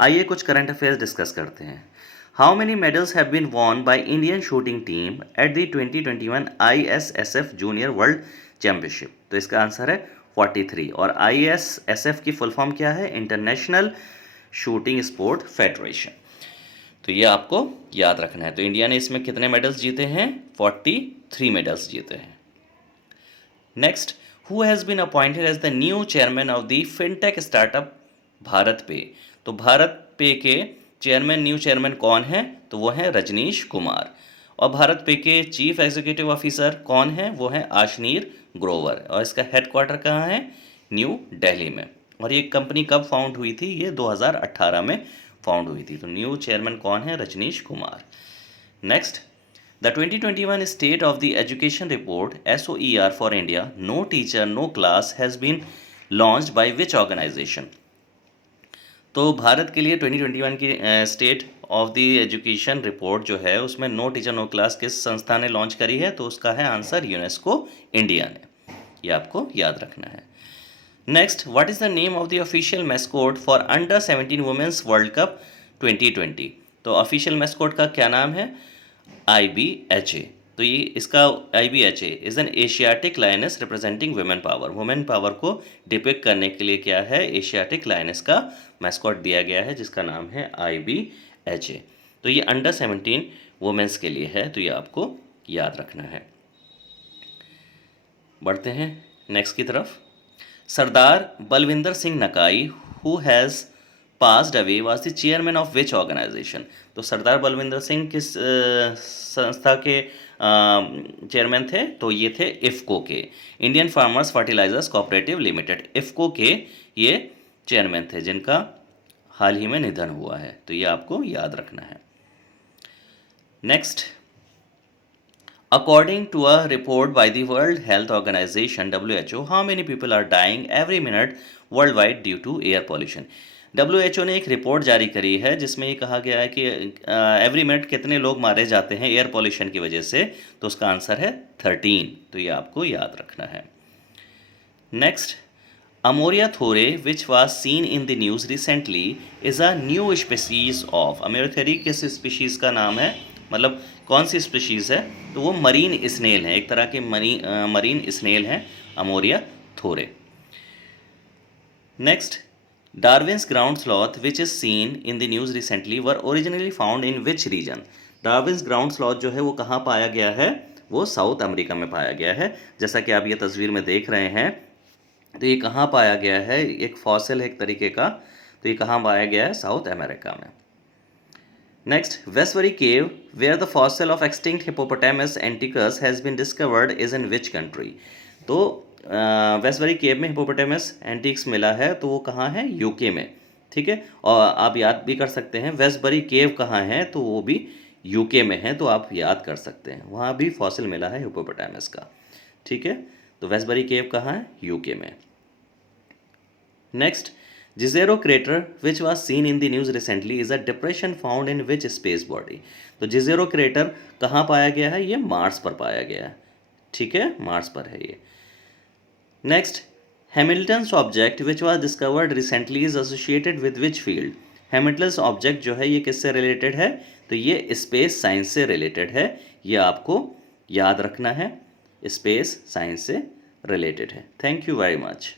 आइए कुछ current affairs discuss करते हैं। How many medals have been won by Indian shooting team at the 2021 ISSF junior world championship? तो इसका answer है 43। और ISSF की फुल फॉर्म क्या है? International shooting sport federation. तो ये आपको याद रखना है। तो इंडिया ने इसमें कितने मेडल्स जीते हैं? 43 मेडल्स जीते हैं। Next, who has been appointed as the new chairman of the fintech startup BharatPe? तो भारत पे के न्यू चेयरमैन कौन है? तो वो है रजनीश कुमार। और भारत पे के चीफ एग्जीक्यूटिव ऑफिसर कौन है? वो है आशनीर ग्रोवर। और इसका हेडक्वार्टर कहाँ है? न्यू दिल्ली में। और ये कंपनी कब फाउंड हुई थी? ये 2018 में फाउंड हुई थी। तो न्यू चेयरमैन कौन है? Rajneesh Kumar. Next, the 2021 State of the Education Report SOER for India, No Teacher, No Class has been launched by which organization? तो भारत के लिए 2021 की state of the education report जो है उसमें नो टीचर नो क्लास किस संस्था ने लॉन्च करी है? तो उसका है आंसर यूनेस्को इंडिया ने। ये आपको याद रखना है। Next, what is the name of the official mascot for under 17 women's world cup 2020? तो ऑफिशियल मैस्कोट का क्या नाम है? IBHA। तो ये इसका IBHA is an Asiatic lioness representing women power. Women power को डिपिक्ट करने के लिए क्या है? एशियाटिक लायनेस का मैस्कॉट दिया गया है जिसका नाम है IBHA। तो ये अंडर 17 वुमेन्स के लिए है। तो ये आपको याद रखना है। बढ़ते हैं नेक्स्ट की तरफ। Sardar Balwinder Singh Nakai who has passed away was the chairman of which organization? तो सरदार बलविंदर सिंह किस संस्था के चेयरमैन थे? तो ये थे इफ़को के, Indian farmers fertilisers cooperative limited. IFFCO के ये चेयरमैन थे जिनका हाल ही में निधन हुआ है। तो ये आपको याद रखना है। Next, according to a report by the World Health Organization WHO, how many people are dying every minute worldwide due to air pollution? WHO ने एक रिपोर्ट जारी करी है जिसमें ये कहा गया है कि एवरी मिनट कितने लोग मारे जाते हैं एयर पॉल्यूशन की वजह से? तो उसका आंसर है 13। तो ये आपको याद रखना है। नेक्स्ट, अमोरिया थोरे which was seen in the news recently is a new species of. अमेरिथेरी किस स्पीशीज़ का नाम है? मतलब कौन सी स्पीशीज़ है? तो वो मरीन स्नेल है, एक तरह के मरीन स्नेल हैं अमोरिया थोरे। Next, Darwin's ground sloth which is scene in the news recently were originally found in which region? Darwin's ground sloth जो है वो कहाँ पाया गया है? वो साउथ अमेरिका में पाया गया है। जैसा कि आप ये तस्वीर में देख रहे हैं, तो ये कहाँ पाया गया है? एक फॉसिल है एक तरीके का। तो ये कहाँ पाया गया है? साउथ अमेरिका में। Next, Westbury cave where the fossil of extinct hippopotamus antiquus has been discovered is in which country? तो वेस्टबरी केव में हिप्पोपोटामस एंटिक्स मिला है, तो वो कहाँ है? यूके में। ठीक है। और आप याद भी कर सकते हैं वेस्टबरी केव कहाँ है? तो वो भी यूके में है। तो आप याद कर सकते हैं वहाँ भी फॉसिल मिला है हिप्पोपोटामस का। ठीक है। तो वेस्टबरी केव कहाँ है? यूके में। Next, Jezero crater which was seen in the news recently is a depression found in which space body? तो जिज़ेरो क्रेटर कहाँ पाया गया है? ये मार्स पर पाया गया है। ठीक है, मार्स पर है ये। Next, Hamilton's object which was discovered recently is associated with which field? Hamilton's object जो है ये किससे रिलेटेड है? तो ये स्पेस साइंस से रिलेटेड है। ये आपको याद रखना है, स्पेस साइंस से रिलेटेड है। Thank you very much.